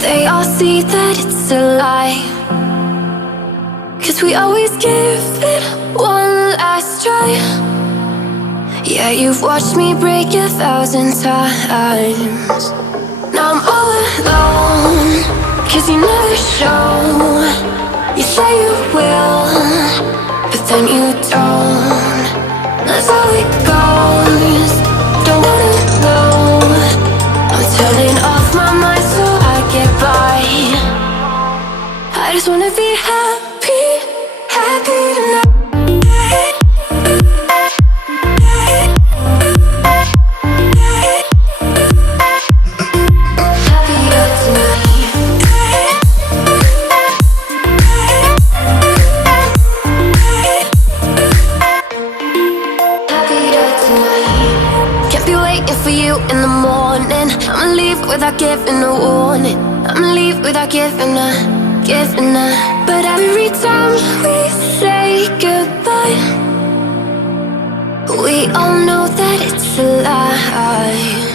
They all see that it's a lie, 'cause we always give it one last try. Yeah, you've watched me break 1,000 times. Now I'm all alone, 'cause you never show. You say you will, but then you don't. That's how it goes. Don't wanna know. I'm turning off my mind so I get by. I just wanna be happy, happy tonight. In the morning, I'ma leave without giving a warning. I'ma leave without giving a. But every time we say goodbye, we all know that it's a lie.